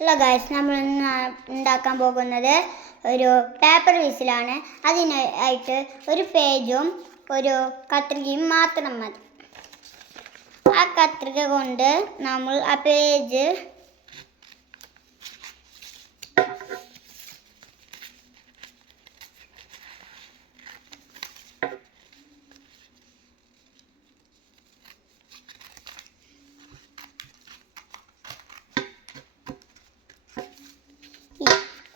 Hello guys, നമ്മൾ ഉണ്ടാക്കാൻ പോകുന്നത് ഒരു പേപ്പർ വിസിലാണ്. അതിനായിട്ട് ഒരു പേജും ഒരു കത്രികയും മാത്രം മതി. ആ കത്രിക കൊണ്ട് നമ്മൾ ആ പേജ്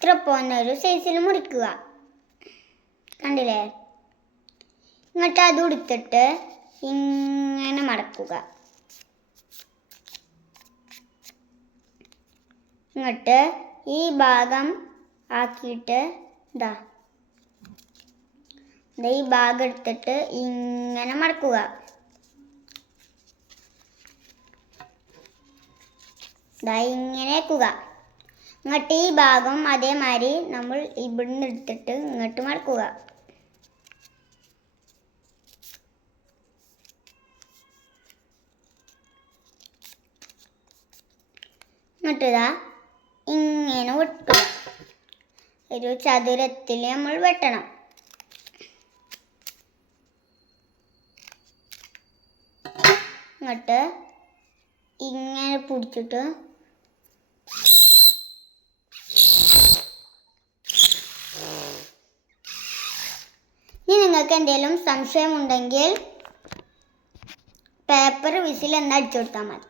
ഇത്ര പോന്നൊരു സൈസിൽ മുറിക്കുക. കണ്ടില്ലേ? എന്നിട്ട് അത് എടുത്തിട്ട് ഇങ്ങനെ മടക്കുക. എന്നിട്ട് ഈ ഭാഗം ആക്കിയിട്ട് ഈ ഭാഗം എടുത്തിട്ട് ഇങ്ങനെ മടക്കുക. ഇങ്ങനെ വെക്കുക. എന്നിട്ട് ഈ ഭാഗം അതേമാതിരി നമ്മൾ ഇവിടുന്ന് എടുത്തിട്ട് ഇങ്ങോട്ട് മടക്കുക. എന്നിട്ട് ഇങ്ങനെ വെട്ടുക. ഒരു ചതുരത്തിൽ നമ്മൾ വെട്ടണം. എന്നിട്ട് ഇങ്ങനെ പിടിച്ചിട്ട് ഇനി നിങ്ങൾക്ക് എന്തെങ്കിലും സംശയമുണ്ടെങ്കിൽ പേപ്പർ വിസിൽ എന്ന് അടിച്ചു കൊടുത്താൽ മതി.